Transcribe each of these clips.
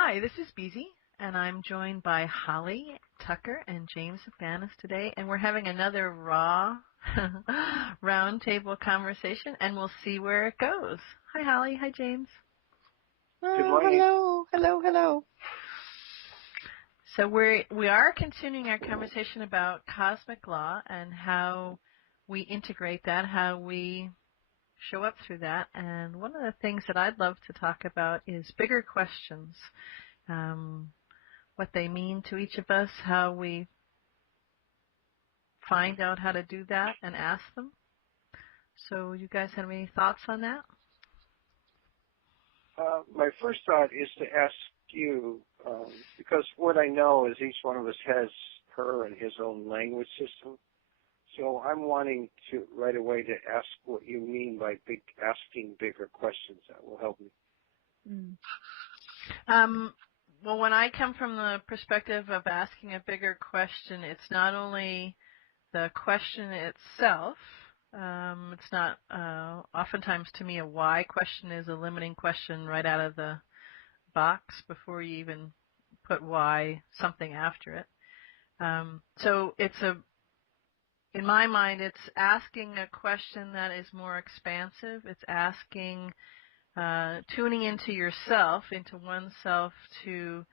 Hi, this is Beezy, and I'm joined by Holly, Tucker, and James McManis today, and we're having another raw roundtable conversation, and we'll see where it goes. Hi, Holly. Hi, James. Good morning. Hello. So we are continuing our conversation about cosmic law and how we integrate that, how we show up through that. And one of the things that I'd love to talk about is bigger questions, what they mean to each of us, how we find out how to do that and ask them. So you guys have any thoughts on that? My first thought is to ask you, because what I know is each one of us has her and his own language system. So I'm wanting to right away to ask what you mean by asking bigger questions. That will help me. Well, when I come from the perspective of asking a bigger question, it's not only the question itself. It's not, oftentimes to me, a why question is a limiting question right out of the box before you even put why something after it. So in my mind, it's asking a question that is more expansive. It's asking, tuning into yourself, into oneself to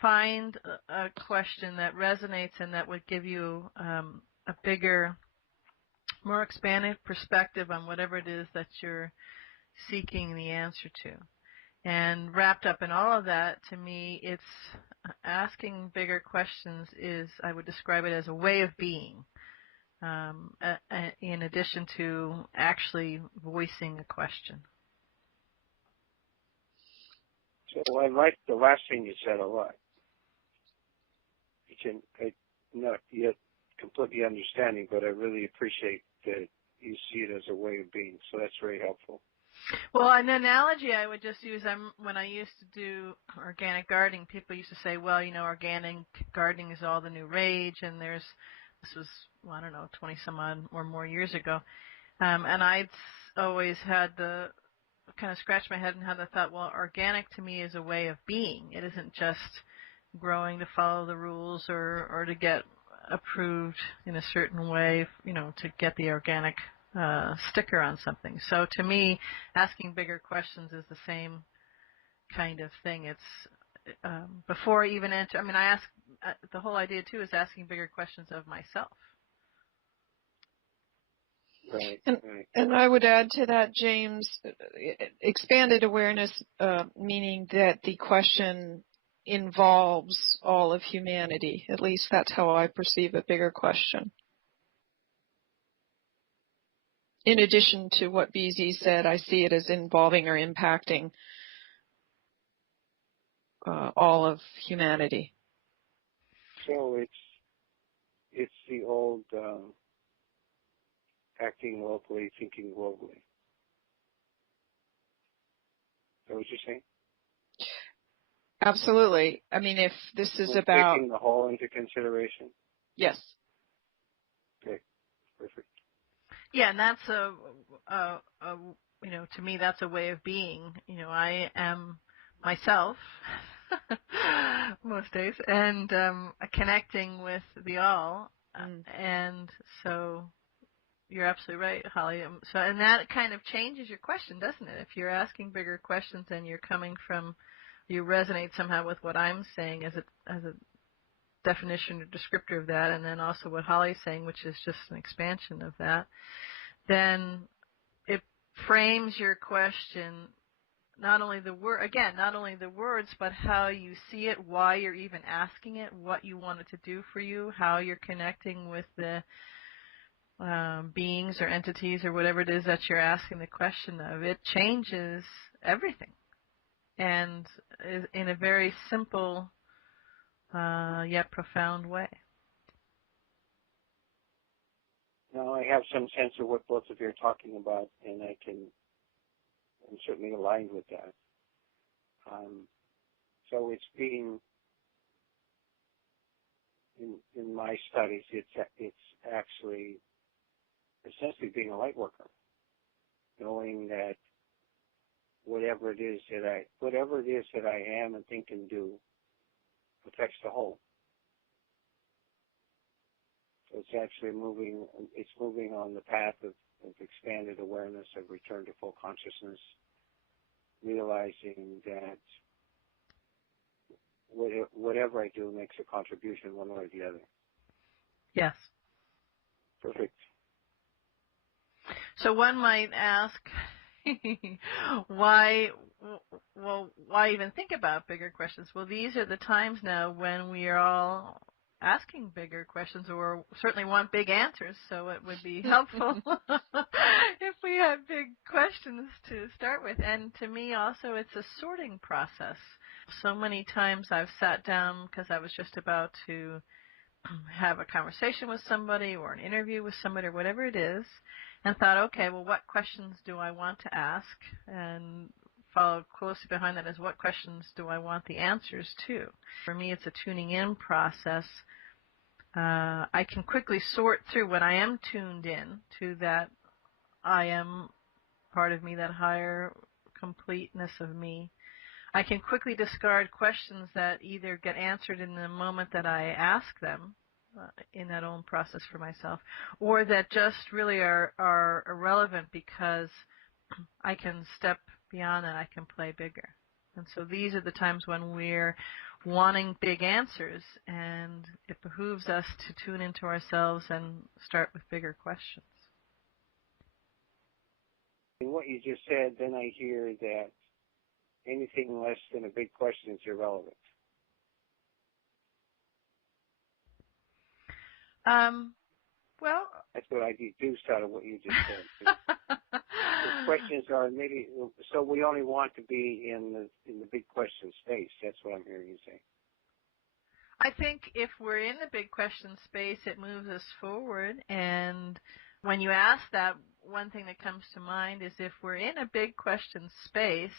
find a question that resonates and that would give you a bigger, more expanded perspective on whatever it is that you're seeking the answer to. And wrapped up in all of that, to me, it's asking bigger questions is, I would describe it as a way of being, in addition to actually voicing a question. So I like the last thing you said a lot. I'm not yet completely understanding, but I really appreciate that you see it as a way of being. So that's very helpful. Well, an analogy I would just use, when I used to do organic gardening, people used to say, well, organic gardening is all the new rage, and this was, 20 some odd or more years ago. And I'd always had kind of scratch my head and had the thought, well, organic to me is a way of being. It isn't just growing to follow the rules or to get approved in a certain way, to get the organic sticker on something. So to me, asking bigger questions is the same kind of thing. It's before I even enter. I ask. The whole idea too is asking bigger questions of myself. Right. And I would add to that, James, expanded awareness, meaning that the question involves all of humanity. At least that's how I perceive a bigger question. In addition to what BZ said, I see it as involving or impacting all of humanity. So it's the old acting locally, thinking globally. Is that what you're saying? Absolutely. If this is about taking the whole into consideration. Yes. Okay. Perfect. Yeah, and that's to me, that's a way of being. I am myself most days, and connecting with the all. And so you're absolutely right, Holly. And that kind of changes your question, doesn't it? If you're asking bigger questions and you're coming from, you resonate somehow with what I'm saying as a definition or descriptor of that, and then also what Holly's saying, which is just an expansion of that, then it frames your question, not only the words, but how you see it, why you're even asking it, what you want it to do for you, how you're connecting with the beings or entities or whatever it is that you're asking the question of. It changes everything, and in a very simple yet profound way. Now I have some sense of what both of you are talking about, and I'm certainly aligned with that. So it's being, in my studies, it's actually essentially being a light worker, knowing that whatever it is that I am and think and do affects the whole. So it's actually moving on the path of expanded awareness, of return to full consciousness, realizing that whatever I do makes a contribution one way or the other. Yes. Perfect. So one might ask, why even think about bigger questions? Well, these are the times now when we are all asking bigger questions, or certainly want big answers, so it would be helpful if we had big questions to start with. And to me also, it's a sorting process. So many times I've sat down because I was just about to have a conversation with somebody or an interview with somebody or whatever it is, and thought, okay, well, what questions do I want to ask? And followed closely behind that is, what questions do I want the answers to? For me, it's a tuning in process. I can quickly sort through when I am tuned in to that I am part of me, that higher completeness of me. I can quickly discard questions that either get answered in the moment that I ask them, in that own process for myself, or that just really are irrelevant because I can step beyond that, I can play bigger. And so these are the times when we're wanting big answers, and it behooves us to tune into ourselves and start with bigger questions. In what you just said, then I hear that anything less than a big question is irrelevant. Well, that's what I deduced out of what you just said. The questions are maybe, so we only want to be in the big question space. That's what I'm hearing you say. I think if we're in the big question space, it moves us forward. And when you ask that, one thing that comes to mind is if we're in a big question space,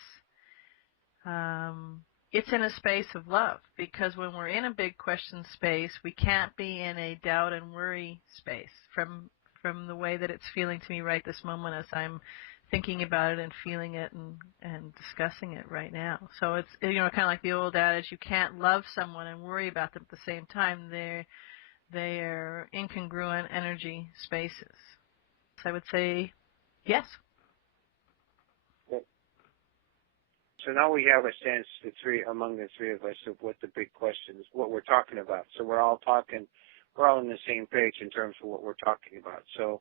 it's in a space of love, because when we're in a big question space, we can't be in a doubt and worry space from the way that it's feeling to me right this moment as I'm thinking about it and feeling it and discussing it right now. So it's, kind of like the old adage, you can't love someone and worry about them at the same time. They're incongruent energy spaces. So I would say yes. So now we have a sense, among the three of us, of what the big questions, what we're talking about. So we're all on the same page in terms of what we're talking about. So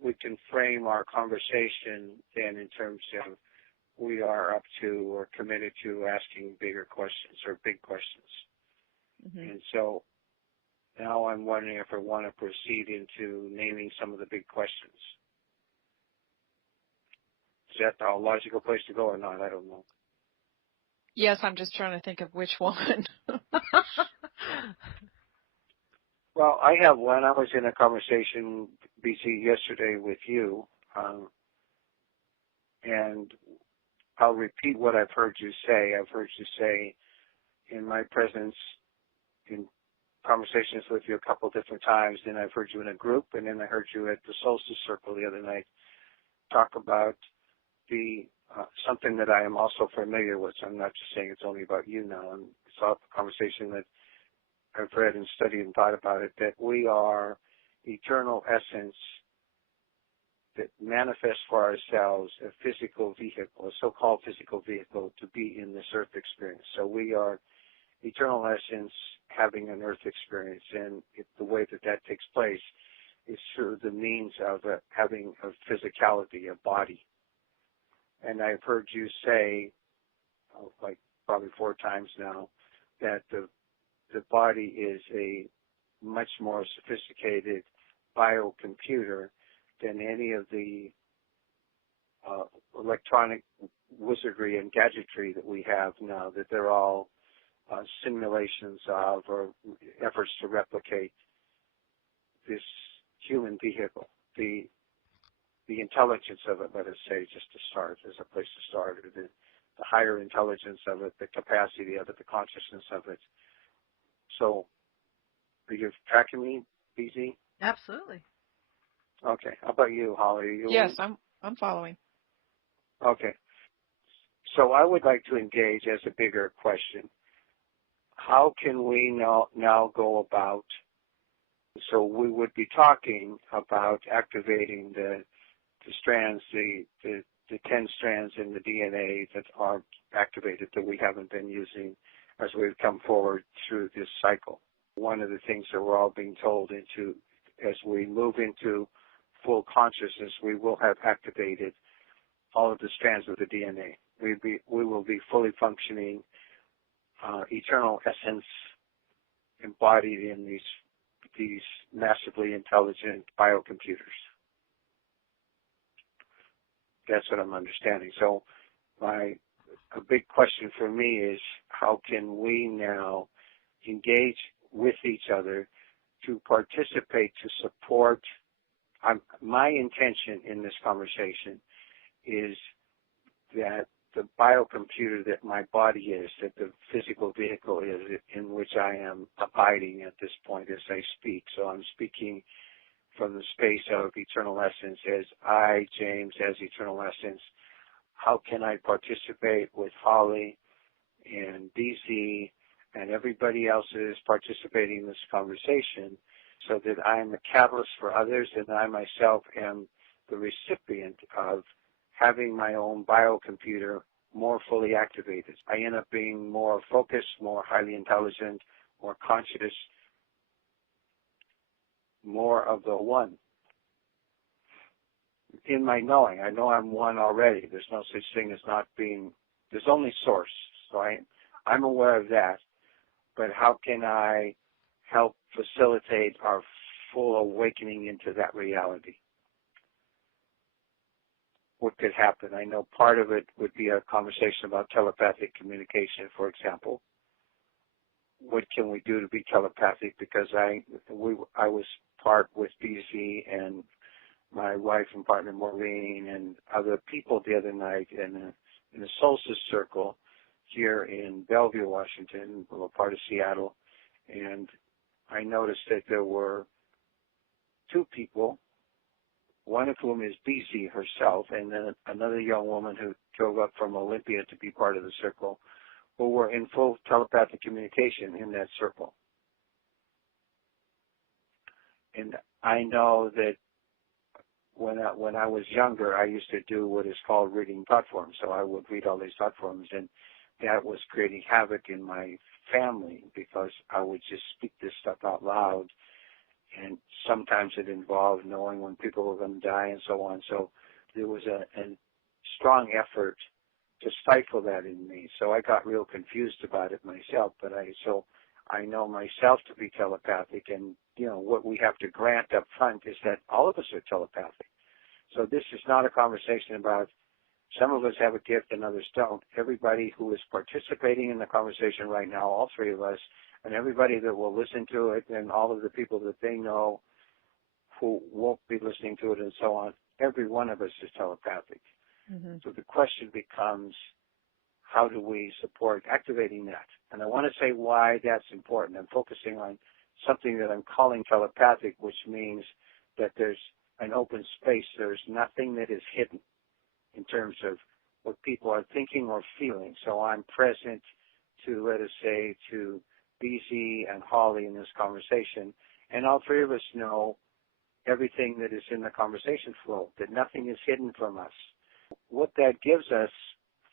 we can frame our conversation then in terms of we are up to or committed to asking bigger questions or big questions. Mm-hmm. And so now I'm wondering if I want to proceed into naming some of the big questions. Is that a logical place to go or not? I don't know. Yes, I'm just trying to think of which one. Well, I have one. I was in a conversation, BC, yesterday with you, and I'll repeat what I've heard you say. I've heard you say in my presence in conversations with you a couple different times, then I've heard you in a group, and then I heard you at the Solstice Circle the other night talk about something that I am also familiar with. So I'm not just saying it's only about you now. It's all a conversation that I've read and studied and thought about it, that we are eternal essence that manifests for ourselves a physical vehicle, a so-called physical vehicle to be in this earth experience. So we are eternal essence having an earth experience, and the way that takes place is through the means of having a physicality, a body. And I've heard you say, like probably 4 times now, that the body is a much more sophisticated biocomputer than any of the electronic wizardry and gadgetry that we have now, that they're all simulations of or efforts to replicate this human vehicle, the intelligence of it, let us say, just to start, as a place to start, or the higher intelligence of it, the capacity of it, the consciousness of it. So, are you tracking me, BZ? Absolutely. Okay. How about you, Holly? Yes, I'm following. Okay. So I would like to engage as a bigger question. How can we now go about, so we would be talking about activating the strands, the 10 strands in the DNA that are activated that we haven't been using as we've come forward through this cycle. One of the things that we're all being told into, as we move into full consciousness, we will have activated all of the strands of the DNA. We will be fully functioning eternal essence embodied in these massively intelligent biocomputers. That's what I'm understanding. So a big question for me is, how can we now engage with each other to participate, to support? My intention in this conversation is that the biocomputer that my body is, that the physical vehicle is in which I am abiding at this point as I speak. So I'm speaking from the space of eternal essence as I, James, as eternal essence. How can I participate with Holly and DC and everybody else that is participating in this conversation so that I am a catalyst for others and I myself am the recipient of having my own biocomputer more fully activated. I end up being more focused, more highly intelligent, more conscious, more of the one. In my knowing, I know I'm one already. There's no such thing as not being, there's only source. So I'm aware of that. But how can I help facilitate our full awakening into that reality? What could happen? I know part of it would be a conversation about telepathic communication, for example. What can we do to be telepathic? Because I was part with BZ and my wife and partner Maureen and other people the other night in a solstice circle here in Bellevue, Washington, a part of Seattle, and I noticed that there were two people, one of whom is BC herself, and then another young woman who drove up from Olympia to be part of the circle, who were in full telepathic communication in that circle. And I know that when I was younger, I used to do what is called reading thought forms. So I would read all these thought forms, and that was creating havoc in my family because I would just speak this stuff out loud. And sometimes it involved knowing when people were going to die and so on. So there was a strong effort to stifle that in me. So I got real confused about it myself. But I know myself to be telepathic, and what we have to grant up front is that all of us are telepathic. So this is not a conversation about some of us have a gift and others don't. Everybody who is participating in the conversation right now, all three of us, and everybody that will listen to it, and all of the people that they know who won't be listening to it and so on, every one of us is telepathic. Mm-hmm. So the question becomes, how do we support activating that? And I want to say why that's important. I'm focusing on something that I'm calling telepathic, which means that there's an open space. There's nothing that is hidden in terms of what people are thinking or feeling. So I'm present to, let us say, to BZ and Holly in this conversation, and all three of us know everything that is in the conversation flow, that nothing is hidden from us. What that gives us,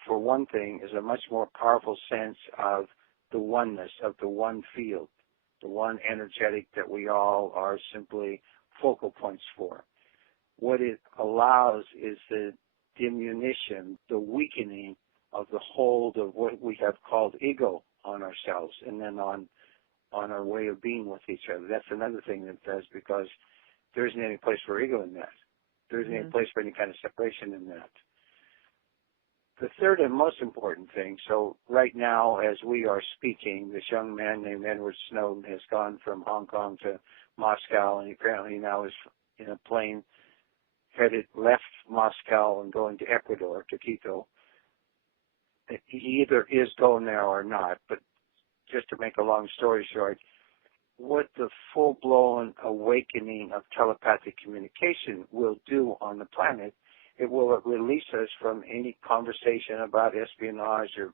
for one thing, is a much more powerful sense of the oneness, of the one field, the one energetic that we all are simply focal points for. What it allows is the diminution, the weakening of the hold of what we have called ego on ourselves and then on our way of being with each other. That's another thing that does, because there isn't any place for ego in that. There isn't any place for any kind of separation in that. The third and most important thing, so right now as we are speaking, this young man named Edward Snowden has gone from Hong Kong to Moscow, and apparently now is in a plane headed left Moscow and going to Ecuador, to Quito. He either is going there or not, but just to make a long story short, what the full-blown awakening of telepathic communication will do on the planet it will release us from any conversation about espionage or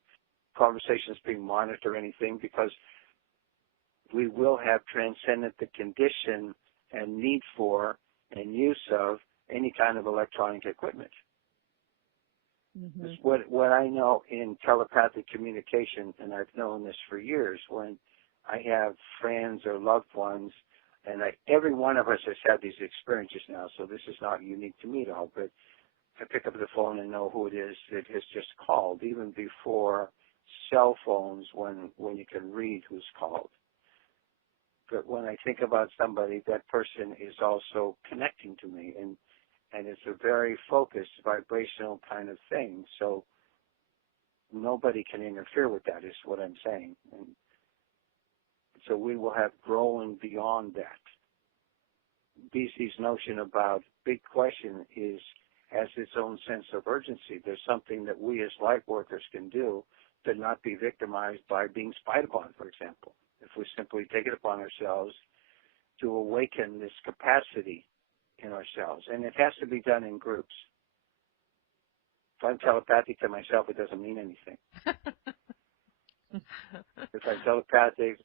conversations being monitored or anything, because we will have transcended the condition and need for and use of any kind of electronic equipment. Mm-hmm. What I know in telepathic communication, and I've known this for years, when I have friends or loved ones, and every one of us has had these experiences now, so this is not unique to me at all, but I pick up the phone and know who it is that has just called, even before cell phones when you can read who's called. But when I think about somebody, that person is also connecting to me, and it's a very focused, vibrational kind of thing. So nobody can interfere with that, is what I'm saying. And so we will have grown beyond that. BC's notion about big question has its own sense of urgency. There's something that we as light workers can do to not be victimized by being spied upon, for example. If we simply take it upon ourselves to awaken this capacity in ourselves. And it has to be done in groups. If I'm telepathic to myself, it doesn't mean anything. If I'm telepathic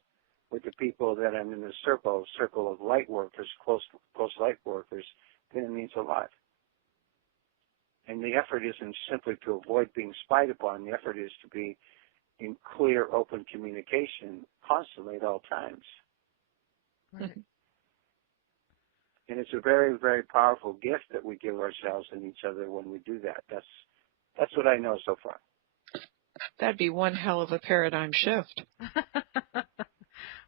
with the people that I'm in the circle of light workers, close light workers, then it means a lot. And the effort isn't simply to avoid being spied upon. The effort is to be in clear, open communication constantly at all times. Right. And it's a very, very powerful gift that we give ourselves and each other when we do that. That's what I know so far. That'd be one hell of a paradigm shift.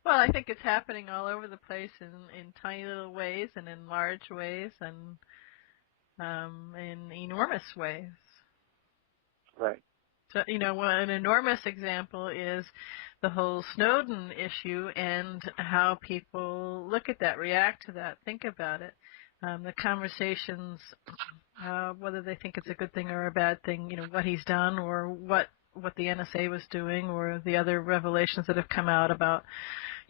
Well, I think it's happening all over the place in tiny little ways and in large ways and in enormous ways. Right. So, an enormous example is the whole Snowden issue and how people look at that, react to that, think about it. The conversations, whether they think it's a good thing or a bad thing, what he's done or what the NSA was doing or the other revelations that have come out about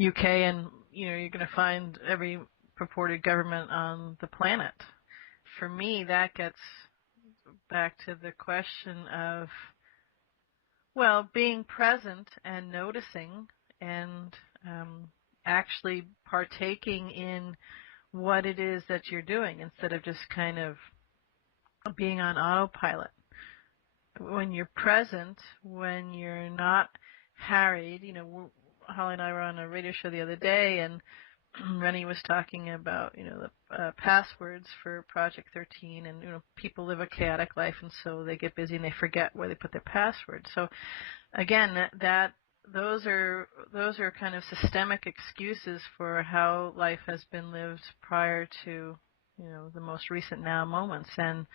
UK, and, you're going to find every purported government on the planet. For me, that gets back to the question of, well, being present and noticing and actually partaking in what it is that you're doing instead of just kind of being on autopilot. When you're present, when you're not harried, Holly and I were on a radio show the other day, and Rennie was talking about, the passwords for Project 13, and, people live a chaotic life, and so they get busy and they forget where they put their password. So, again, those are kind of systemic excuses for how life has been lived prior to, the most recent now moments, and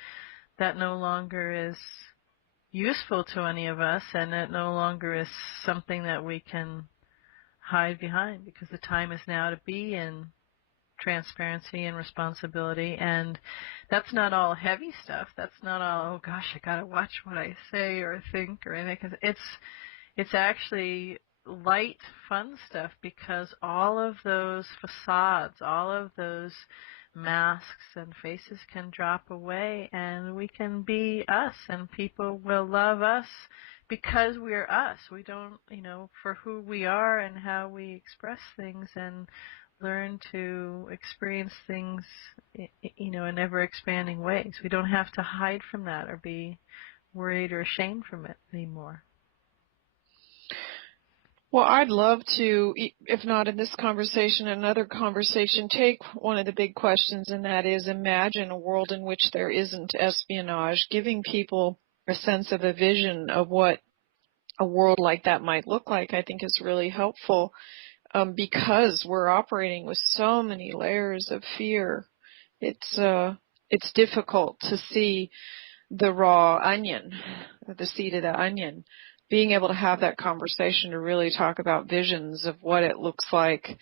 that no longer is useful to any of us, and it no longer is something that we can hide behind, because the time is now to be in transparency and responsibility. And that's not all heavy stuff. That's not all, oh gosh, I gotta watch what I say or think or anything. It's actually light, fun stuff, because all of those facades, all of those masks and faces can drop away, and we can be us, and people will love us because we're us. We don't, for who we are and how we express things, and learn to experience things, in ever-expanding ways. We don't have to hide from that or be worried or ashamed from it anymore. Well, I'd love to, if not in this conversation, another conversation, take one of the big questions, and that is, imagine a world in which there isn't espionage, giving people a sense of a vision of what a world like that might look like, I think is really helpful, because we're operating with so many layers of fear. It's difficult to see the raw onion, the seed of the onion. Being able to have that conversation to really talk about visions of what it looks like,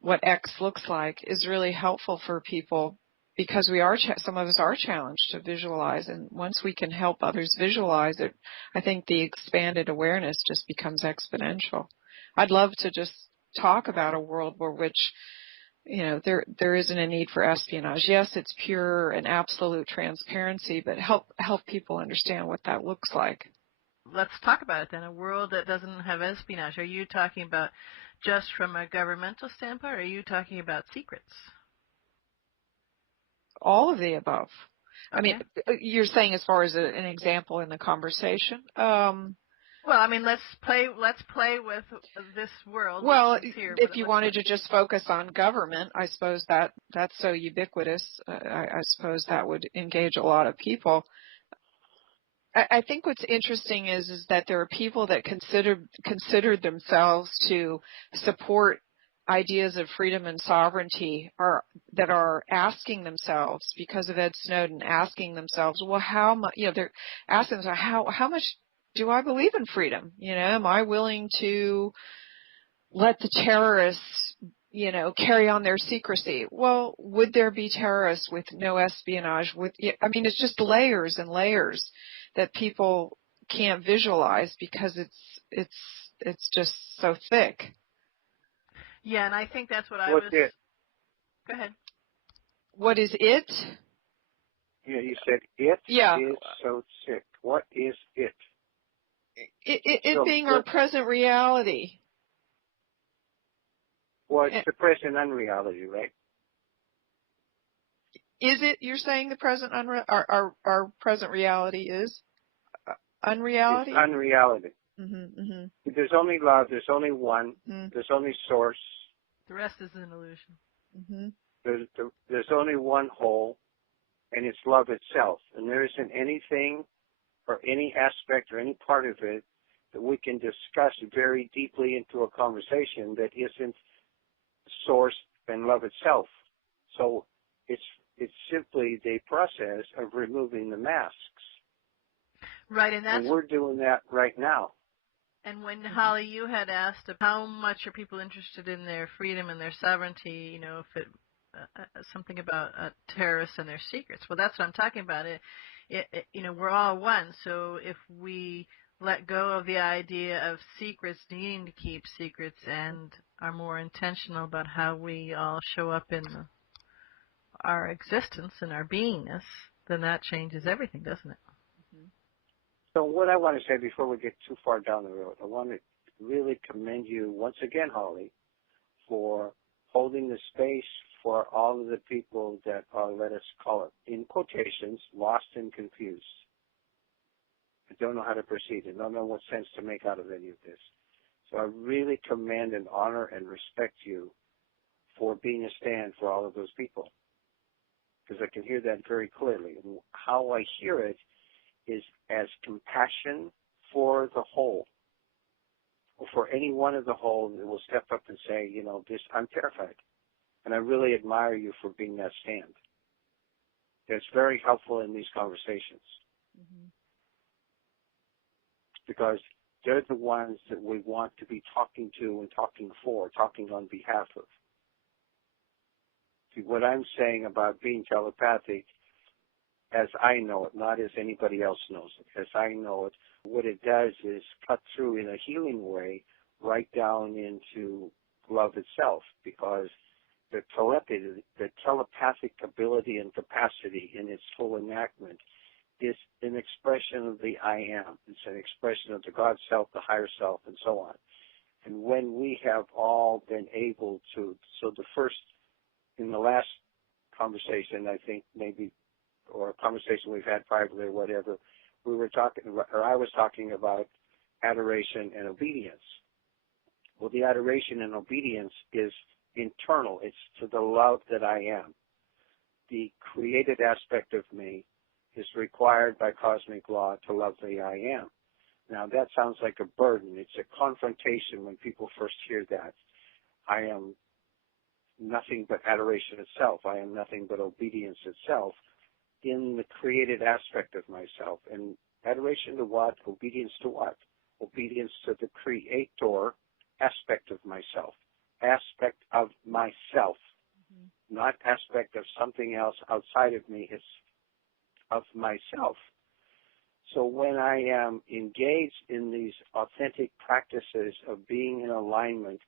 what X looks like, is really helpful for people, because some of us are challenged to visualize, and once we can help others visualize it, I think the expanded awareness just becomes exponential. I'd love to just talk about a world which there isn't a need for espionage. Yes, it's pure and absolute transparency, but help people understand what that looks like. Let's talk about it then. A world that doesn't have espionage. Are you talking about just from a governmental standpoint, or are you talking about secrets? All of the above. Okay. I mean, you're saying as far as an example in the conversation. Well, I mean, let's play with this world. Well, Here, if you wanted to just focus on government, I suppose that's so ubiquitous. I suppose that would engage a lot of people. I think what's interesting is that there are people that considered themselves to support ideas of freedom and sovereignty that are asking themselves, because of Ed Snowden, asking themselves, well, how much, they're asking themselves, how much do I believe in freedom? Am I willing to let the terrorists, carry on their secrecy? Well, would there be terrorists with no espionage? It's just layers and layers that people can't visualize because it's just so thick. Yeah, and I think that's what I was. It? Go ahead. What is it? Yeah, you said it is so sick. What is it? It being our present reality. Well, it's the present unreality, right? Is it? You're saying the present our present reality is unreality? It's unreality. Mm-hmm, mm-hmm. There's only love. There's only one. Mm-hmm. There's only source. The rest is an illusion. Mm-hmm. There's only one whole, and it's love itself. And there isn't anything or any aspect or any part of it that we can discuss very deeply into a conversation that isn't source and love itself. So it's simply the process of removing the masks. Right, and we're doing that right now. And when, Holly, you had asked how much are people interested in their freedom and their sovereignty, if it something about terrorists and their secrets. Well, that's what I'm talking about. We're all one. So if we let go of the idea of secrets, needing to keep secrets, and are more intentional about how we all show up in our existence and our beingness, then that changes everything, doesn't it? So what I want to say before we get too far down the road, I want to really commend you once again, Holly, for holding the space for all of the people that are, let us call it, in quotations, lost and confused. I don't know how to proceed. I don't know what sense to make out of any of this. So I really commend and honor and respect you for being a stand for all of those people, because I can hear that very clearly. And how I hear it is as compassion for the whole, or for any one of the whole that will step up and say, I'm terrified. And I really admire you for being that stand. It's very helpful in these conversations. Mm-hmm. Because they're the ones that we want to be talking to and talking for, talking on behalf of. See, what I'm saying about being telepathic, as I know it, not as anybody else knows it, as I know it, what it does is cut through in a healing way right down into love itself, because the telepathic ability and capacity in its full enactment is an expression of the I am. It's an expression of the God self, the higher self, and so on. And when we have all been able to, in the last conversation, I think maybe, or a conversation we've had privately or whatever, I was talking about adoration and obedience. Well, the adoration and obedience is internal. It's to the love that I am. The created aspect of me is required by cosmic law to love the I am. Now, that sounds like a burden. It's a confrontation when people first hear that. I am nothing but adoration itself. I am nothing but obedience itself in the created aspect of myself. And adoration to what? Obedience to what? Obedience to the creator aspect of myself. Aspect of myself. Mm-hmm. Not aspect of something else outside of me. It's of myself. So when I am engaged in these authentic practices of being in alignment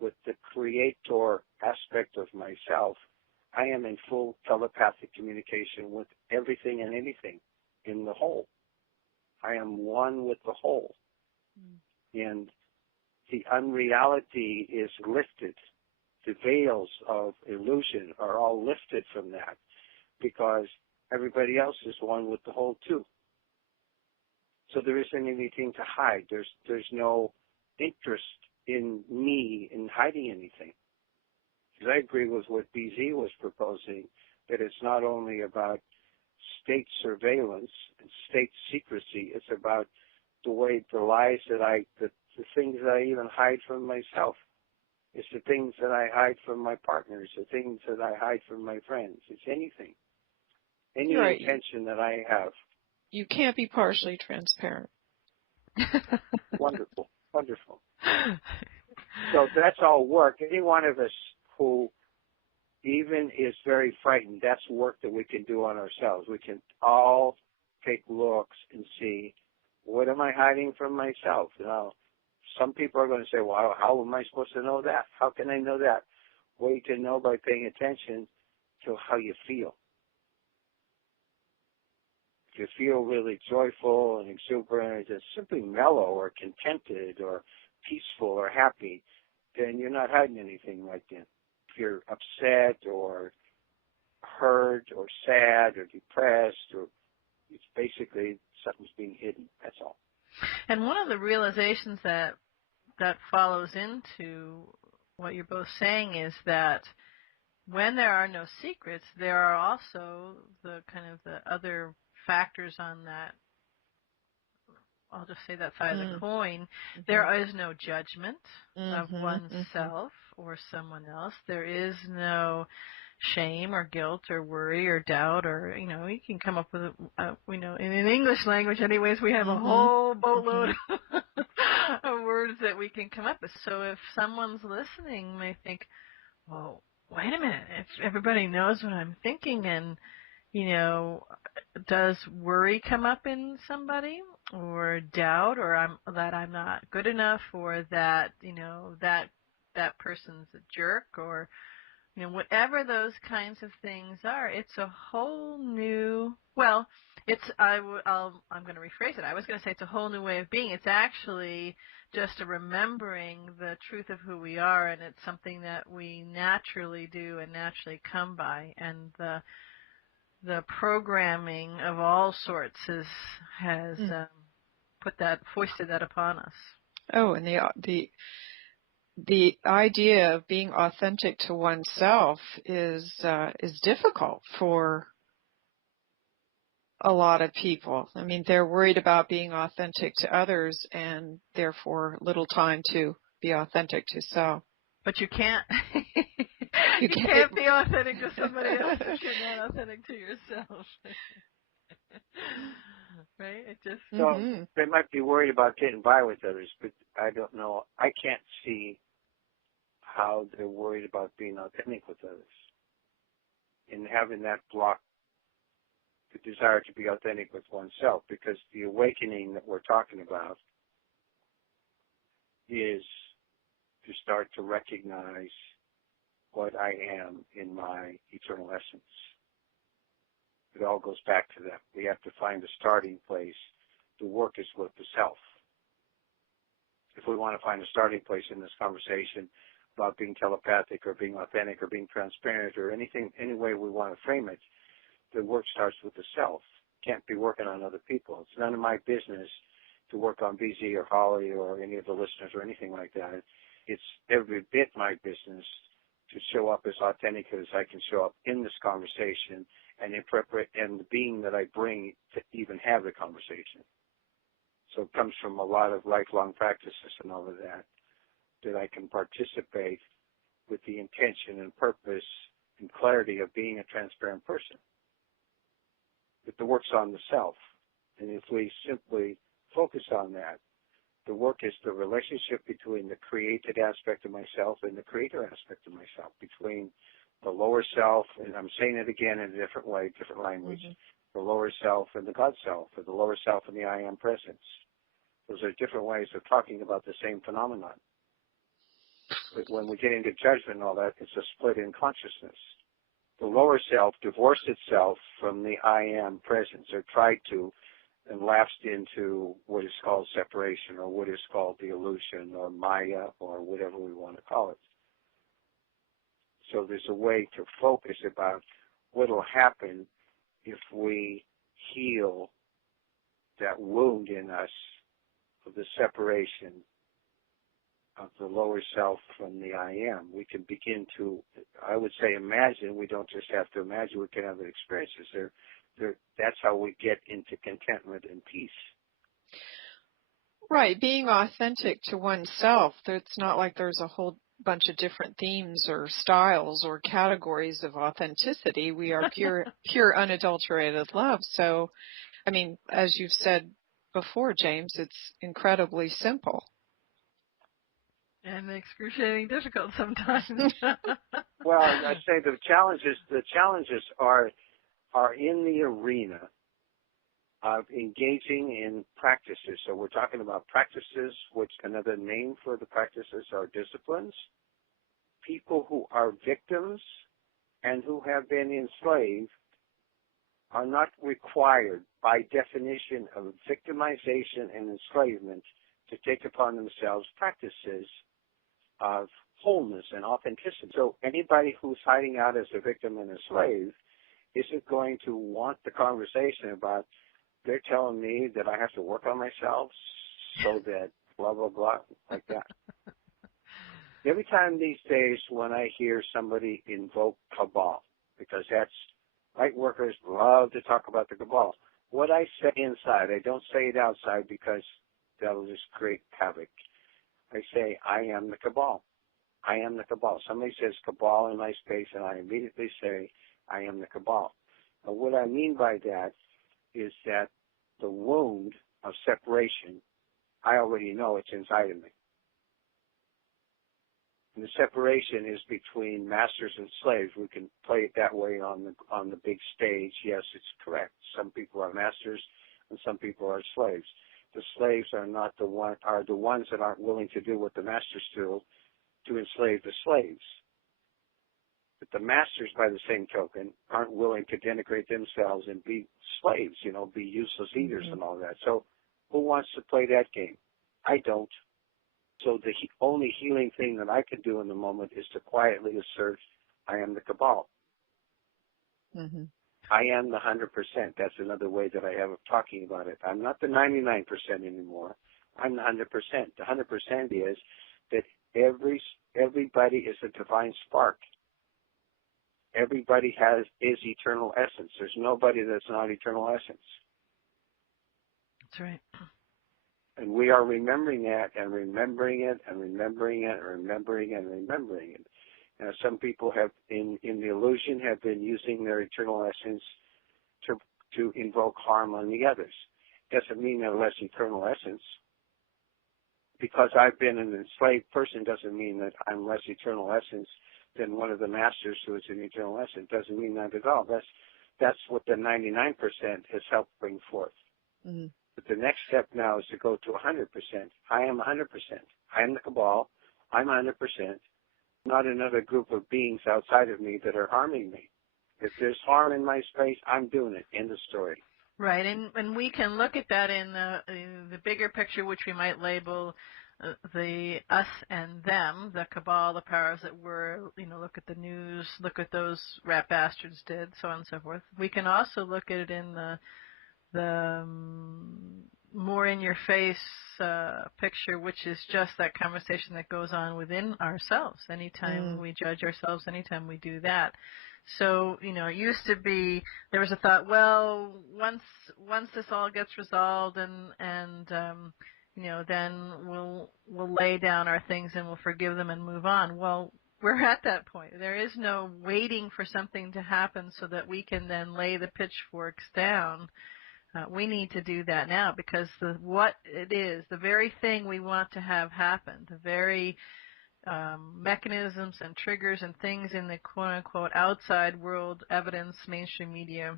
with the creator aspect of myself, I am in full telepathic communication with everything and anything in the whole. I am one with the whole. And the unreality is lifted. The veils of illusion are all lifted from that because everybody else is one with the whole too. So there isn't anything to hide. There's no interest in me in hiding anything. Because I agree with what BZ was proposing, that it's not only about state surveillance and state secrecy, it's about the way the lies that the things that I even hide from myself. It's the things that I hide from my partners, the things that I hide from my friends. It's anything. Any right. intention that I have. You can't be partially transparent. Wonderful, wonderful. So that's all work. Any one of us who even is very frightened, that's work that we can do on ourselves. We can all take looks and see, what am I hiding from myself? Now, some people are going to say, well, how am I supposed to know that? How can I know that? Well, you can know by paying attention to how you feel. If you feel really joyful and exuberant, just simply mellow or contented or peaceful or happy, then you're not hiding anything right then. If you're upset or hurt or sad or depressed, or it's basically something's being hidden. That's all. And one of the realizations that follows into what you're both saying is that when there are no secrets, there are also the kind of the other factors on that, I'll just say that side of the coin. Mm-hmm. There is no judgment of oneself or someone else. There is no shame or guilt or worry or doubt, or, you can come up with, in English language anyways, we have a whole boatload of words that we can come up with. So if someone's listening, may think, well, wait a minute, if everybody knows what I'm thinking, and, does worry come up in somebody, or doubt, or that I'm not good enough, or that, that person's a jerk, or, whatever those kinds of things are, it's a whole new, I'm going to rephrase it. I was going to say it's a whole new way of being. It's actually just a remembering the truth of who we are, and it's something that we naturally do and naturally come by. And the programming of all sorts has foisted that upon us. Oh, and the idea of being authentic to oneself is difficult for a lot of people. I mean, they're worried about being authentic to others, and therefore little time to be authentic to self. But you can't. You can't be authentic to somebody else if you're not authentic to yourself. Right? It just. So they might be worried about getting by with others, but I don't know. I can't see how they're worried about being authentic with others and having that block the desire to be authentic with oneself, because the awakening that we're talking about is to start to recognize what I am in my eternal essence. It all goes back to that. We have to find a starting place. The work is with the self. If we want to find a starting place in this conversation about being telepathic or being authentic or being transparent or anything, any way we want to frame it, the work starts with the self. Can't be working on other people. It's none of my business to work on BZ or Holly or any of the listeners or anything like that. It's every bit my business to show up as authentic as I can show up in this conversation and the being that I bring to even have the conversation. So it comes from a lot of lifelong practices and all of that I can participate with the intention and purpose and clarity of being a transparent person. But the work's on the self. And if we simply focus on that, the work is the relationship between the created aspect of myself and the creator aspect of myself, between the lower self, and I'm saying it again in a different way, different language, the lower self and the God self, or the lower self and the I am presence. Those are different ways of talking about the same phenomenon. But when we get into judgment and all that, it's a split in consciousness. The lower self divorced itself from the I am presence, or tried to, and lapsed into what is called separation, or what is called the illusion, or Maya, or whatever we want to call it. So there's a way to focus about what will happen if we heal that wound in us of the separation of the lower self from the I am. We can begin to, I would say, imagine. We don't just have to imagine. We can have the experiences. That's how we get into contentment and peace. Right, being authentic to oneself. It's not like there's a whole bunch of different themes or styles or categories of authenticity. We are pure unadulterated love. So, I mean, as you've said before, James, it's incredibly simple. And excruciatingly difficult sometimes. Well, I say the challenges are in the arena of engaging in practices. So we're talking about practices, which another name for the practices are disciplines. People who are victims and who have been enslaved are not required by definition of victimization and enslavement to take upon themselves practices of wholeness and authenticity. So anybody who's hiding out as a victim and a slave isn't going to want the conversation about, they're telling me that I have to work on myself so that blah, blah, blah, like that. Every time these days when I hear somebody invoke cabal, because that's, light workers love to talk about the cabal. What I say inside, I don't say it outside because that'll just create havoc. I say, I am the cabal. I am the cabal. Somebody says cabal in my space, and I immediately say, I am the cabal. Now, what I mean by that is that the wound of separation, I already know it's inside of me. And the separation is between masters and slaves. We can play it that way on the big stage. Yes, it's correct. Some people are masters and some people are slaves. The slaves are the ones that aren't willing to do what the masters do to enslave the slaves. But the masters, by the same token, aren't willing to denigrate themselves and be slaves, be useless eaters and all that. So who wants to play that game? I don't. So the only healing thing that I can do in the moment is to quietly assert, I am the cabal. Mm-hmm. I am the 100%. That's another way that I have of talking about it. I'm not the 99% anymore. I'm the 100%. The 100% is that everybody is a divine spark. Everybody is eternal essence. There's nobody that's not eternal essence. That's right. And we are remembering that and remembering it and remembering it and remembering it and remembering it. Now, some people have, in the illusion, have been using their eternal essence to invoke harm on the others. Doesn't mean they're less eternal essence. Because I've been an enslaved person doesn't mean that I'm less eternal essence than one of the masters who is an eternal essence. Doesn't mean that at all. That's what the 99% has helped bring forth. Mm-hmm. But the next step now is to go to 100%. I am 100%. I am the cabal. I'm 100%. Not another group of beings outside of me that are harming me. If there's harm in my space, I'm doing it. End of story. Right, and we can look at that in the bigger picture, which we might label the us and them, the cabal, the powers that were. Look at the news, look at those rat bastards did, so on and so forth. We can also look at it in the more in your face picture, which is just that conversation that goes on within ourselves. Anytime we judge ourselves, anytime we do that. So, it used to be, there was a thought, well, once this all gets resolved and then we'll lay down our things and we'll forgive them and move on. Well, we're at that point. There is no waiting for something to happen so that we can then lay the pitchforks down. We need to do that now, because what it is, the very thing we want to have happen, the very mechanisms and triggers and things in the quote-unquote outside world, evidence, mainstream media,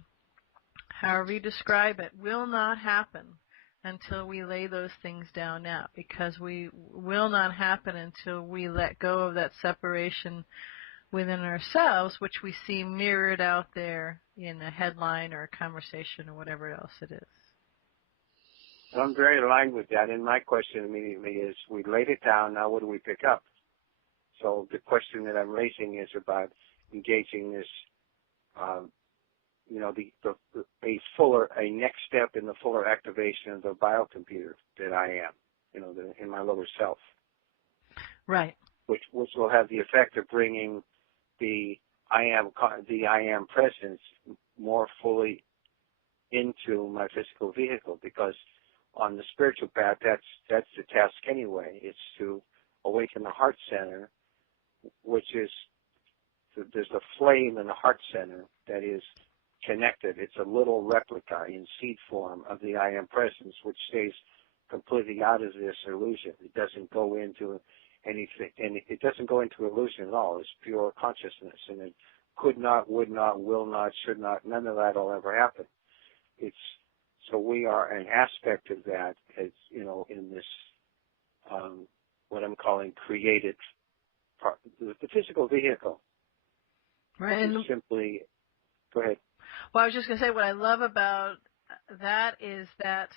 however you describe it, will not happen until we lay those things down now, because we will not happen until we let go of that separation within ourselves, which we see mirrored out there in a headline or a conversation or whatever else it is. I'm very aligned with that, and my question immediately is, we laid it down, now what do we pick up? So the question that I'm raising is about engaging this, a next step in the fuller activation of the biocomputer that I am, in my lower self. Right. Which will have the effect of bringing the I am presence more fully into my physical vehicle, because on the spiritual path, that's the task anyway. It's to awaken the heart center, which is, there's a flame in the heart center that is connected. It's a little replica in seed form of the I am presence, which stays completely out of this illusion. It doesn't go into anything, and it doesn't go into illusion at all. It's pure consciousness, and it could not, would not, will not, should not, none of that will ever happen. So we are an aspect of that, as in this, what I'm calling created part, the physical vehicle. Right. And simply, go ahead. Well, I was just going to say, what I love about that is that,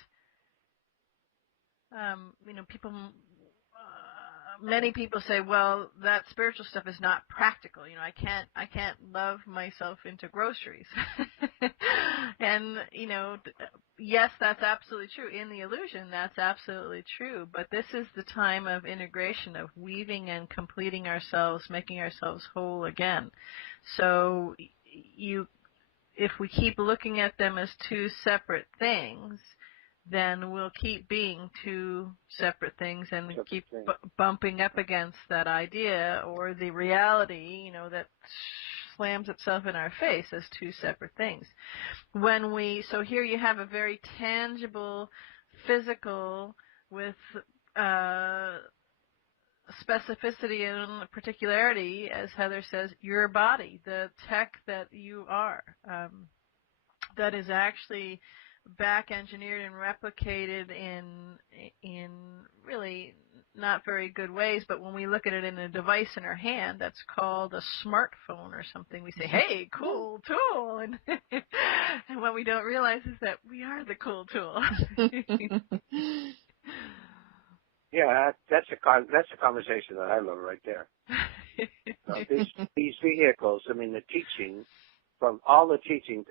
many people say, well, that spiritual stuff is not practical. I can't love myself into groceries. And, yes, that's absolutely true. In the illusion, that's absolutely true. But this is the time of integration, of weaving and completing ourselves, making ourselves whole again. So if we keep looking at them as two separate things, then we'll keep being two separate things and keep bumping up against that idea or the reality, that slams itself in our face as two separate things. So here you have a very tangible, physical, with specificity and particularity, as Heather says, your body, the tech that you are, that is actually back engineered and replicated in really not very good ways, but when we look at it in a device in our hand that's called a smartphone or something, we say, hey, cool tool, and and what we don't realize is that we are the cool tool. Yeah, that's a conversation that I love right there. These vehicles, the teaching, from all the teachings,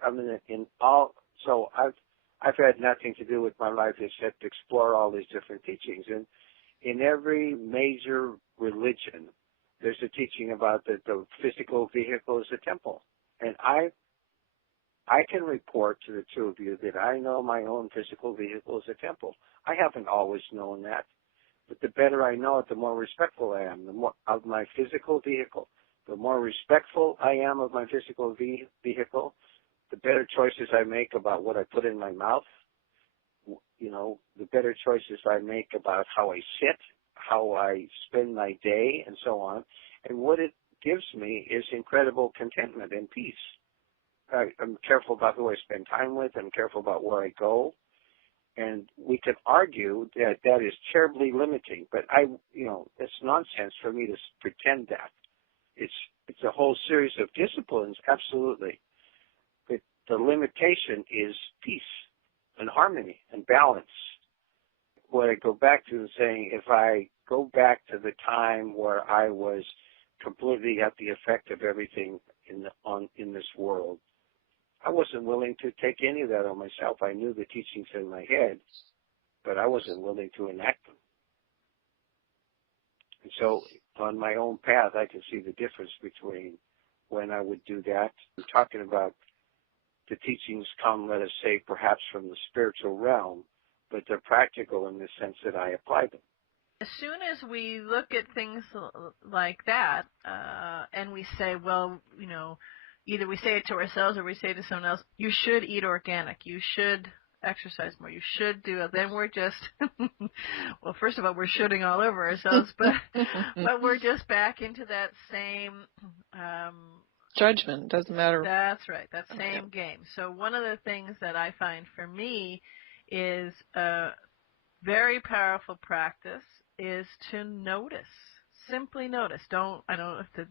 so I've had nothing to do with my life except explore all these different teachings. And in every major religion, there's a teaching about that the physical vehicle is a temple. And I can report to the two of you that I know my own physical vehicle is a temple. I haven't always known that. But the better I know it, the more respectful I am of my physical vehicle. The more respectful I am of my physical vehicle, the better choices I make about what I put in my mouth. The better choices I make about how I sit, how I spend my day, and so on. And what it gives me is incredible contentment and peace. I'm careful about who I spend time with. I'm careful about where I go. And we could argue that that is terribly limiting, but it's nonsense for me to pretend that. It's a whole series of disciplines, absolutely. But the limitation is peace and harmony and balance. What I go back to is saying, if I go back to the time where I was completely at the effect of everything in this world, I wasn't willing to take any of that on myself. I knew the teachings in my head, but I wasn't willing to enact them. And so on my own path, I can see the difference between when I would do that. I'm talking about the teachings come, let us say, perhaps from the spiritual realm, but they're practical in the sense that I apply them. As soon as we look at things like that, and we say, well, either we say it to ourselves or we say it to someone else, you should eat organic, you should exercise more, you should do it, then we're just, well, first of all, we're shooting all over ourselves, but we're just back into that same judgment. Doesn't matter. That's right, that same game. So one of the things that I find for me is very powerful practice is to notice. Simply notice. I don't have to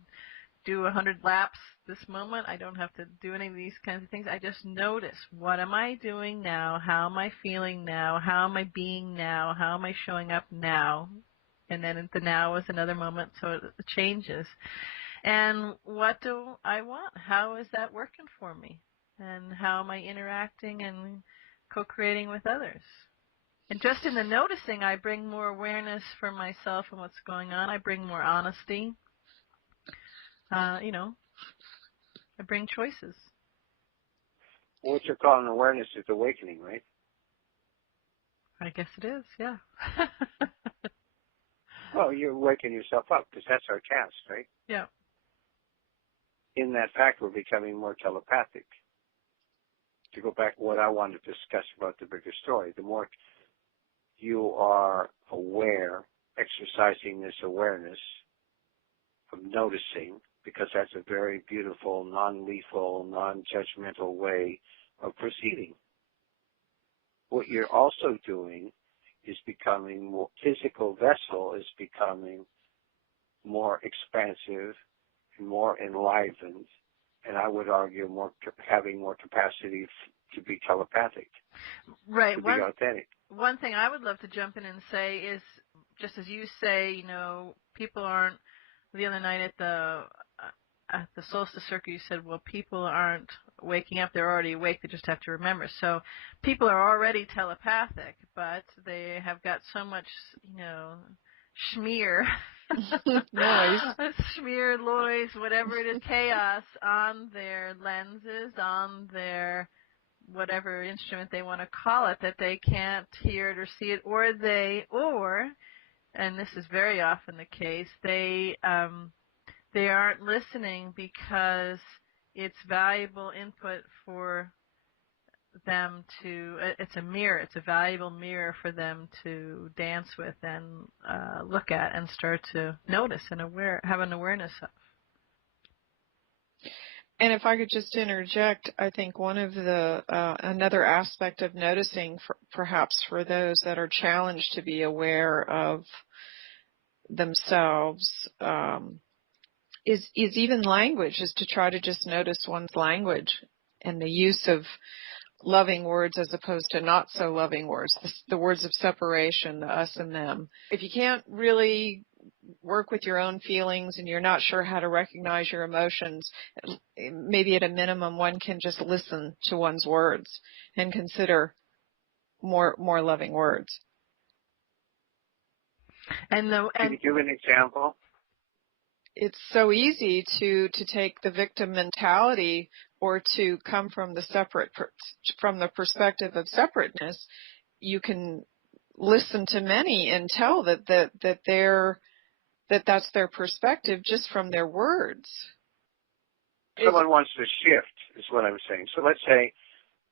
do 100 laps this moment. I don't have to do any of these kinds of things. I just notice, what am I doing now? How am I feeling now? How am I being now? How am I showing up now? And then the now is another moment, so it changes. And what do I want? How is that working for me? And how am I interacting and co-creating with others? And just in the noticing, I bring more awareness for myself and what's going on. I bring more honesty. I bring choices. What you're calling awareness is awakening, right? I guess it is, yeah. Well, you awaken yourself up because that's our task, right? Yeah. In that fact, we're becoming more telepathic. To go back to what I wanted to discuss about the bigger story, the more you are aware, exercising this awareness of noticing, because that's a very beautiful, non-lethal, non-judgmental way of proceeding. What you're also doing is becoming more, physical vessel is becoming more expansive and more enlivened, and I would argue having more capacity to be telepathic, right. to be authentic. One thing I would love to jump in and say is, just as you say, people aren't. The other night at the solstice circle, you said, well, people aren't waking up; they're already awake. They just have to remember. So, people are already telepathic, but they have got so much, schmear, noise, schmear, noise, whatever it is, chaos on their lenses, on their whatever instrument they want to call it, that they can't hear it or see it, or and this is very often the case, they aren't listening because it's valuable input for them it's a valuable mirror for them to dance with and look at and start to notice and have an awareness of. And if I could just interject, I think one of the another aspect of noticing, perhaps for those that are challenged to be aware of themselves, is even language, is to try to just notice one's language and the use of loving words as opposed to not so loving words, the words of separation, the us and them. If you can't really work with your own feelings and you're not sure how to recognize your emotions, maybe at a minimum one can just listen to one's words and consider more loving words. Can you give an example? It's so easy to take the victim mentality or to come from from the perspective of separateness. You can listen to many and tell that's their perspective just from their words. Someone wants to shift, is what I'm saying. So let's say,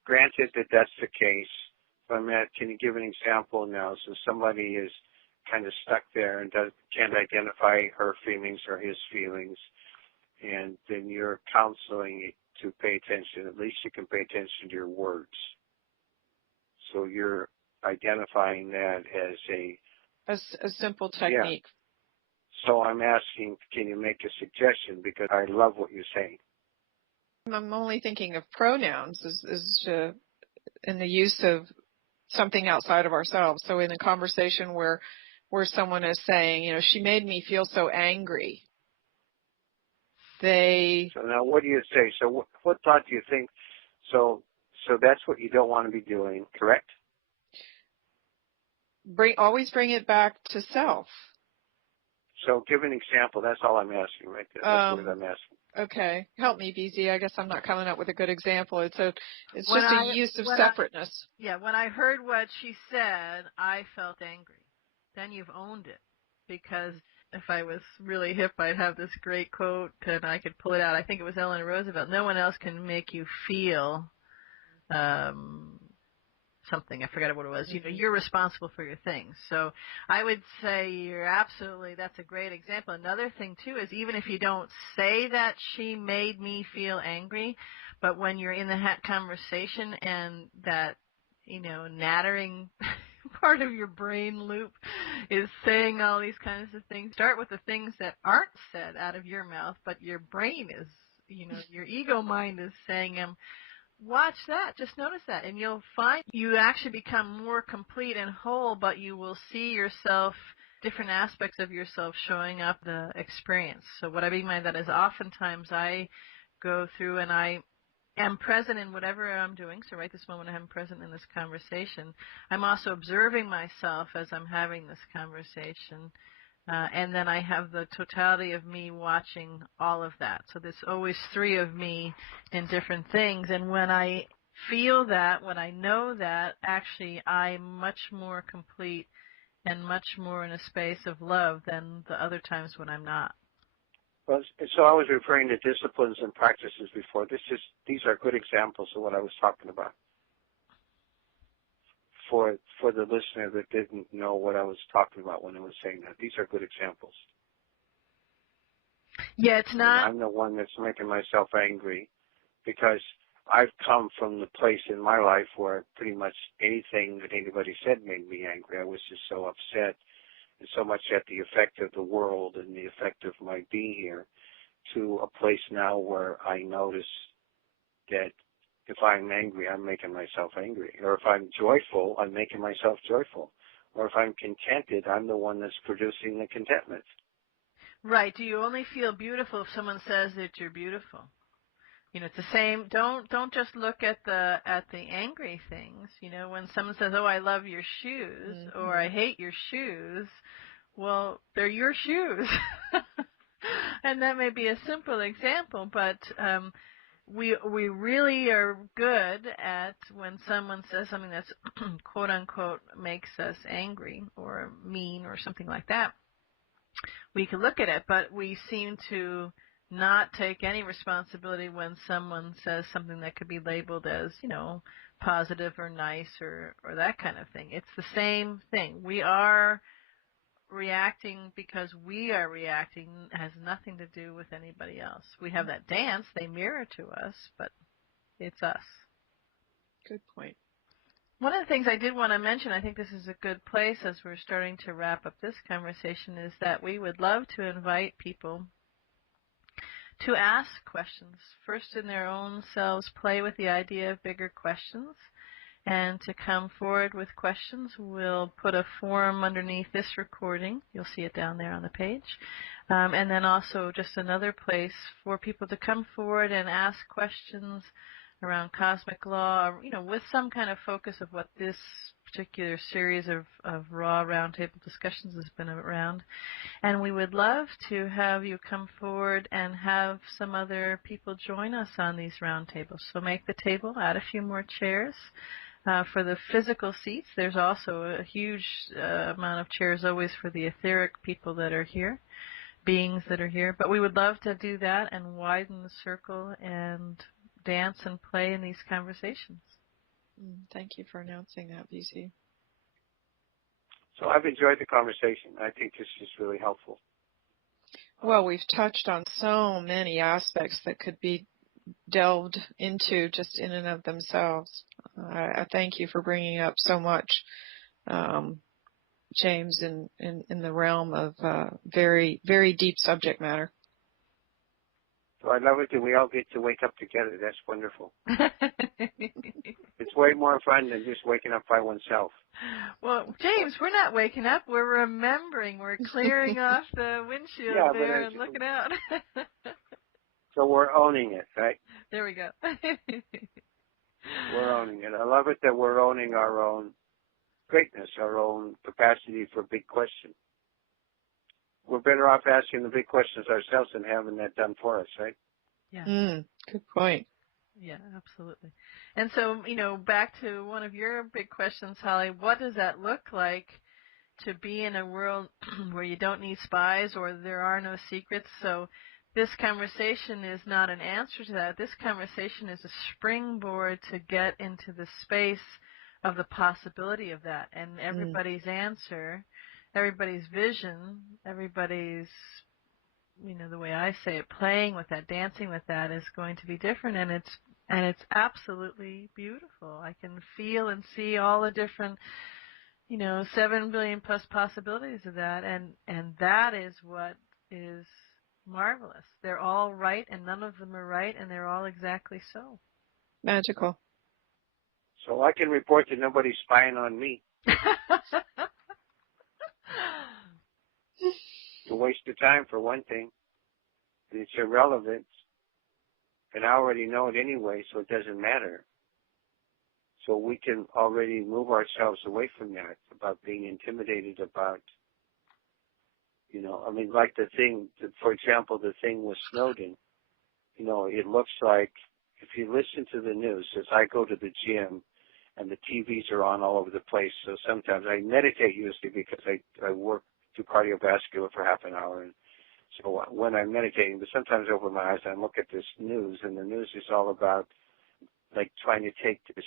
granted that that's the case, but Matt, can you give an example now? So somebody is kind of stuck there and can't identify her feelings or his feelings, and then you're counseling to pay attention. At least you can pay attention to your words. So you're identifying that as a simple technique. Yeah. So I'm asking, can you make a suggestion? Because I love what you're saying. I'm only thinking of pronouns in the use of something outside of ourselves. So in a conversation where someone is saying, she made me feel so angry. So now what do you say? So what thought do you think? So that's what you don't want to be doing, correct? Always bring it back to self. So give an example. That's all I'm asking right there. That's what I'm asking. Okay. Help me, BZ. I guess I'm not coming up with a good example. It's just a use of separateness. When I heard what she said, I felt angry. Then you've owned it. Because if I was really hip, I'd have this great quote and I could pull it out. I think it was Eleanor Roosevelt. No one else can make you feel something. I forgot what it was. You're responsible for your things. So I would say that's a great example. Another thing too is, even if you don't say that she made me feel angry, but when you're in the conversation and that, nattering part of your brain loop is saying all these kinds of things. Start with the things that aren't said out of your mouth, but your brain is, your ego mind is saying them. Watch that. Just notice that. And you'll find you actually become more complete and whole, but you will see yourself, different aspects of yourself showing up in the experience. So what I mean by that is oftentimes I go through and I am present in whatever I'm doing. So right this moment I'm present in this conversation. I'm also observing myself as I'm having this conversation. And then I have the totality of me watching all of that. So there's always three of me in different things. And when I feel that, when I know that, actually I'm much more complete and much more in a space of love than the other times when I'm not. Well, so I was referring to disciplines and practices before. These are good examples of what I was talking about. For the listener that didn't know what I was talking about when I was saying that, these are good examples. Yeah, it's not. I'm the one that's making myself angry because I've come from the place in my life where pretty much anything that anybody said made me angry. I was just so upset and so much at the effect of the world and the effect of my being here, to a place now where I notice that if I'm angry, I'm making myself angry. Or if I'm joyful, I'm making myself joyful. Or if I'm contented, I'm the one that's producing the contentment. Right. Do you only feel beautiful if someone says that you're beautiful? It's the same. Don't just look at the angry things. When someone says, "Oh, I love your shoes," Mm-hmm. or "I hate your shoes," well, they're your shoes. And that may be a simple example, but we really are good at when someone says something that's quote unquote makes us angry or mean or something like that. We can look at it, but we seem to not take any responsibility when someone says something that could be labeled as, positive or nice or that kind of thing. It's the same thing. We are reacting because we are reacting. It has nothing to do with anybody else. We have that dance. They mirror to us, but it's us. Good point. One of the things I did want to mention, I think this is a good place as we're starting to wrap up this conversation, is that we would love to invite people to ask questions. First, in their own selves, play with the idea of bigger questions, and to come forward with questions. We'll put a form underneath this recording. You'll see it down there on the page. And then also just another place for people to come forward and ask questions around cosmic law, with some kind of focus of what this particular series of raw roundtable discussions has been around. And we would love to have you come forward and have some other people join us on these roundtables. So make the table, add a few more chairs. For the physical seats, there's also a huge amount of chairs always for the etheric people that are here, beings that are here. But we would love to do that and widen the circle and dance and play in these conversations. Thank you for announcing that, BC. So I've enjoyed the conversation. I think this is really helpful. Well, we've touched on so many aspects that could be delved into just in and of themselves. I thank you for bringing up so much, James, in the realm of very, very deep subject matter. So I love it that we all get to wake up together. That's wonderful. It's way more fun than just waking up by oneself. Well, James, we're not waking up. We're remembering. We're clearing off the windshield there and looking out. So we're owning it, right? There we go. We're owning it. I love it that we're owning our own greatness, our own capacity for big questions. We're better off asking the big questions ourselves than having that done for us, right? Yeah. Good point. Yeah, absolutely. And so, back to one of your big questions, Holly, what does that look like to be in a world where you don't need spies or there are no secrets? So this conversation is not an answer to that. This conversation is a springboard to get into the space of the possibility of that. And everybody's answer, everybody's vision, everybody's, the way I say it, playing with that, dancing with that is going to be different, and it's absolutely beautiful. I can feel and see all the different 7 billion plus possibilities of that, and that is what is marvelous. They're all right, and none of them are right, and they're all exactly so. Magical. So I can report that nobody's spying on me. It's a waste of time for one thing. It's irrelevant. And I already know it anyway, so it doesn't matter. So we can already move ourselves away from that, about being intimidated about, like the thing, for example, the thing with Snowden. It looks like, if you listen to the news, as I go to the gym and the TVs are on all over the place, so sometimes I meditate usually because I work through cardiovascular for half an hour, and so when I'm meditating, but sometimes I open my eyes and I look at this news, and the news is all about like trying to take this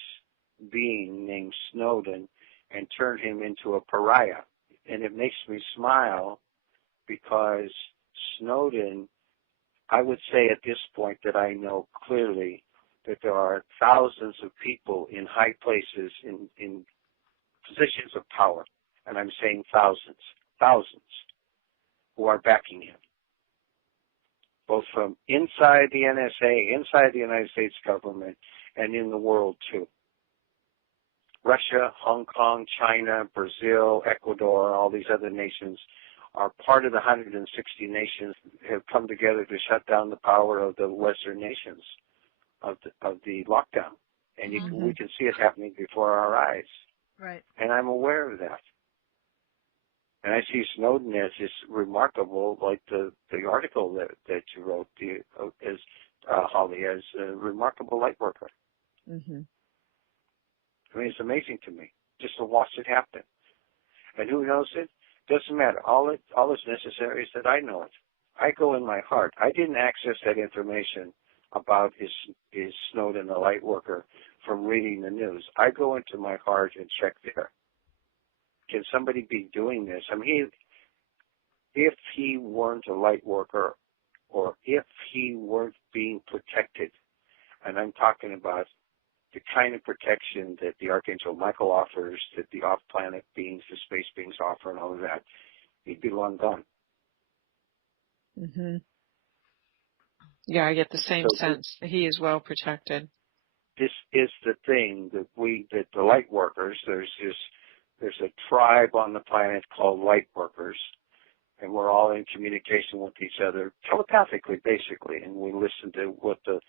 being named Snowden and turn him into a pariah. And it makes me smile because Snowden, I would say at this point that I know clearly that there are thousands of people in high places in positions of power, and I'm saying thousands, who are backing him, both from inside the NSA, inside the United States government, and in the world too. Russia, Hong Kong, China, Brazil, Ecuador, all these other nations are part of the 160 nations that have come together to shut down the power of the Western nations of the lockdown. And we can see it happening before our eyes. Right. And I'm aware of that. And I see Snowden as just remarkable, like the article that you wrote, as Holly, as a remarkable light worker. Mm-hmm. I mean, it's amazing to me just to watch it happen. And who knows it? Doesn't matter. All that's necessary is that I know it. I go in my heart. I didn't access that information about is Snowden a light worker from reading the news. I go into my heart and check there. Can somebody be doing this? I mean, if he weren't a light worker, or if he weren't being protected, and I'm talking about the kind of protection that the Archangel Michael offers, that the off-planet beings, the space beings offer, and all of that, he'd be long gone. Mm-hmm. Yeah, I get the same sense. He is well protected. This is the thing that the light workers, there's a tribe on the planet called light workers, and we're all in communication with each other telepathically, basically, and we listen to what the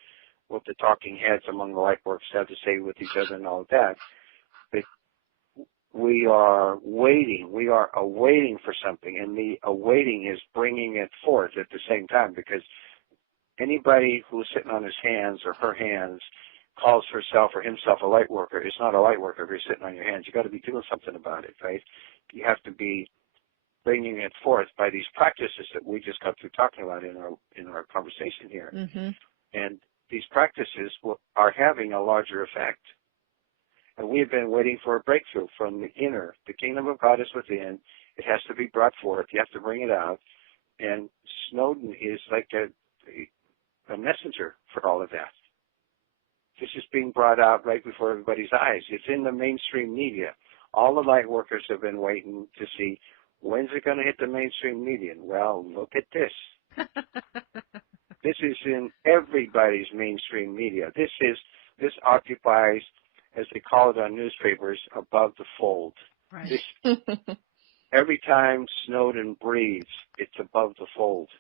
talking heads among the light workers have to say with each other and all of that. But we are waiting. We are awaiting for something, and the awaiting is bringing it forth at the same time, because anybody who's sitting on his hands or her hands calls herself or himself a light worker is not a light worker if you're sitting on your hands. You've got to be doing something about it, right? You have to be bringing it forth by these practices that we just got through talking about in our conversation here. Mm-hmm. And these practices are having a larger effect. And we have been waiting for a breakthrough from the inner. The kingdom of God is within. It has to be brought forth. You have to bring it out. And Snowden is like a messenger for all of that. This is being brought out right before everybody's eyes. It's in the mainstream media. All the light workers have been waiting to see, when's it going to hit the mainstream media? Well, look at this. This is in everybody's mainstream media. This occupies, as they call it on newspapers, above the fold. Right. Every time Snowden breathes, it's above the fold.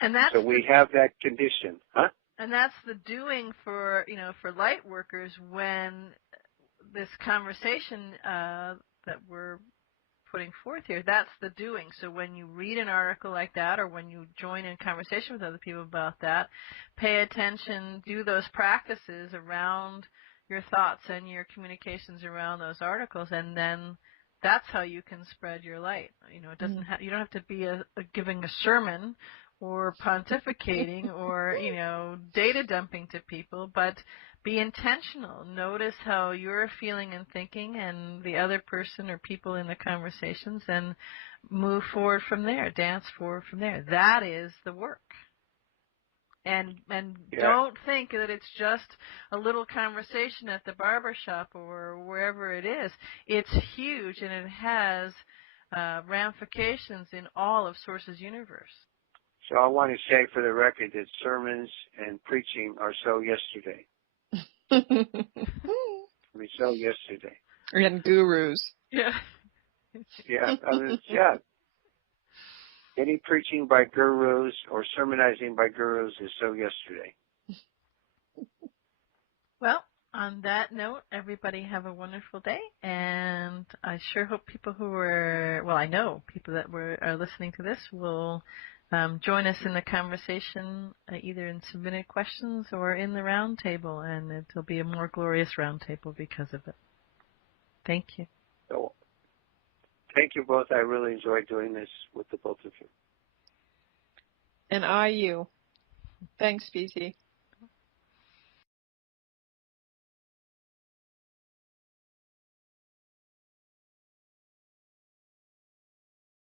And that's so we have that condition, huh? And that's the doing for light workers when this conversation that we're putting forth here, that's the doing. So when you read an article like that, or when you join in conversation with other people about that, pay attention, do those practices around your thoughts and your communications around those articles, and then that's how you can spread your light. It doesn't you don't have to be giving a sermon or pontificating or data dumping to people, but be intentional. Notice how you're feeling and thinking, and the other person or people in the conversations, and move forward from there. Dance forward from there. That is the work. And Yeah. don't think that it's just a little conversation at the barber shop or wherever it is. It's huge, and it has ramifications in all of Source's universe. So I want to say for the record that sermons and preaching are so yesterday. I mean, so yesterday. And gurus. Yeah. Yeah. Yeah. Any preaching by gurus or sermonizing by gurus is so yesterday. Well, on that note, everybody have a wonderful day, and I sure hope people I know people that are listening to this will join us in the conversation, either in submitted questions or in the roundtable, and it'll be a more glorious roundtable because of it. Thank you. So, thank you both. I really enjoyed doing this with the both of you. And you. Thanks, BC.